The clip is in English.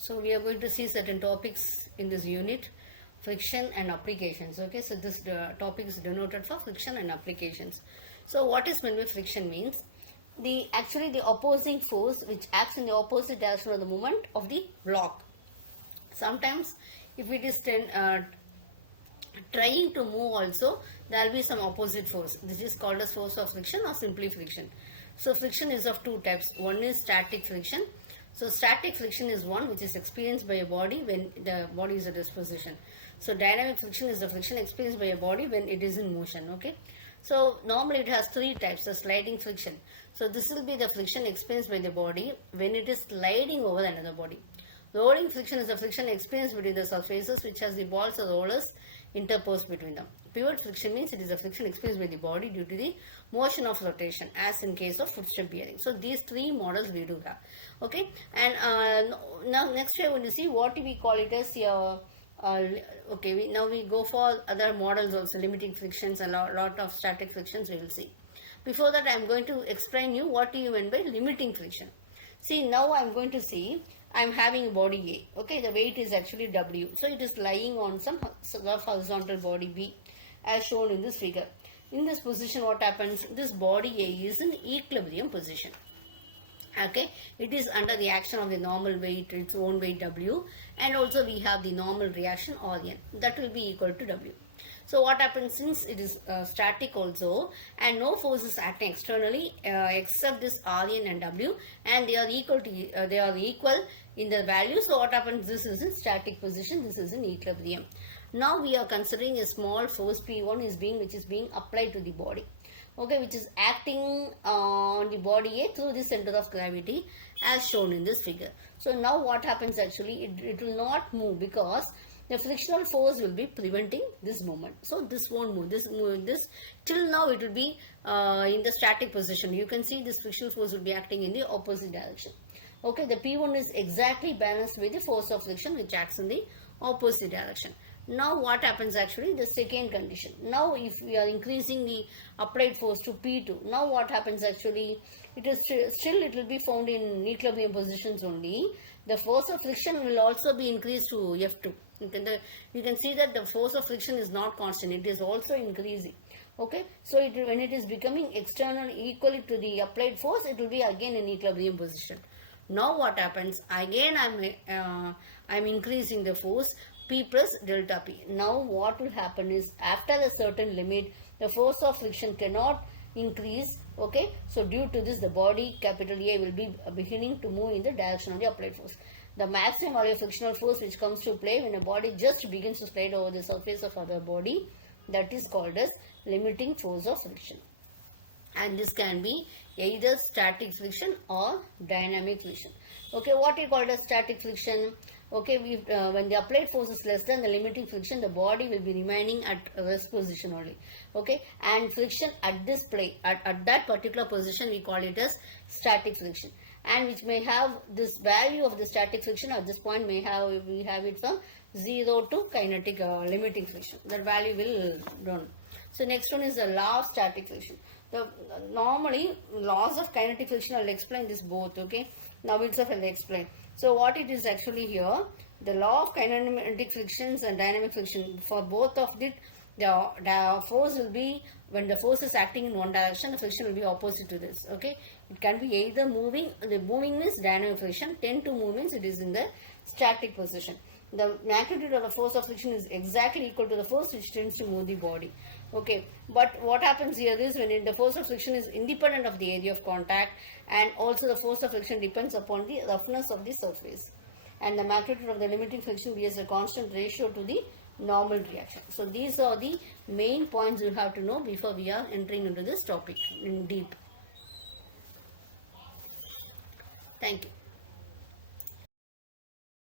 So we are going to see certain topics in this unit, friction and applications. Okay, so this topic is denoted for friction and applications. So what is meant by friction means the opposing force which acts in the opposite direction of the movement of the block. Sometimes if it is trying to move also, there will be some opposite force. This is called as force of friction or simply friction. So friction is of two types. One is static friction. So static friction is one which is experienced by a body when the body is at rest position. So dynamic friction is the friction experienced by a body when it is in motion. Okay. So normally it has three types. The sliding friction. So this will be the friction experienced by the body when it is sliding over another body. Rolling friction is the friction experienced between the surfaces which has the balls or rollers interposed between them. Pivot friction means it is a friction experienced by the body due to the motion of rotation, as in case of footstep bearing. So these three models we do have. Okay, and now next we are going to see what we call it as now we go for other models also, limiting frictions and a lot of static frictions we will see. Before that I am going to explain you what do you mean by limiting friction. See, now I am going to see I am having a body A. Okay, the weight is actually W. So it is lying on some rough horizontal body B as shown in this figure. In this position what happens? This body A is in equilibrium position. Okay, it is under the action of the normal weight, its own weight W, and also we have the normal reaction Rn, that will be equal to W. So what happens, since it is static also and no force is acting externally except this Rn and W, and they are equal in the value. So what happens, this is in static position, this is in equilibrium. Now we are considering a small force P1 which is being applied to the body. Okay, which is acting on the body A through the center of gravity as shown in this figure. So now what happens, actually it will not move because the frictional force will be preventing this movement. So this won't move. This till now it will be in the static position. You can see this frictional force will be acting in the opposite direction. Okay, the P1 is exactly balanced with the force of friction which acts in the opposite direction. Now what happens, actually the second condition. Now if we are increasing the applied force to P2, now what happens, actually it is still it will be found in equilibrium positions only. The force of friction will also be increased to F2. You can see that the force of friction is not constant, it is also increasing. Okay, so when it is becoming external equally to the applied force, it will be again in equilibrium position. Now what happens, again I'm increasing the force P plus delta P. Now what will happen is, after a certain limit the force of friction cannot increase. Okay, so due to this the body capital A will be beginning to move in the direction of the applied force. The maximum value of frictional force which comes to play when a body just begins to slide over the surface of other body, that is called as limiting force of friction. And this can be either static friction or dynamic friction. Okay, what is called as static friction? Okay, when the applied force is less than the limiting friction, the body will be remaining at rest position only. Okay, and friction at this place, at that particular position, we call it as static friction, and which may have this value of the static friction at this point we have it from 0 to kinetic limiting friction. That value will run. So next one is the law of static friction. Normally laws of kinetic friction, I will explain this both. Okay, now itself I will explain. So what it is actually here, the law of kinetic frictions and dynamic friction, for both of it, the force will be, when the force is acting in one direction, the friction will be opposite to this. Okay, it can be either moving, the moving means dynamic friction, tend to move means it is in the static position. The magnitude of the force of friction is exactly equal to the force which tends to move the body. Okay, but what happens here is, when the force of friction is independent of the area of contact, and also the force of friction depends upon the roughness of the surface, and the magnitude of the limiting friction is a constant ratio to the normal reaction. So these are the main points you have to know before we are entering into this topic in deep. Thank you.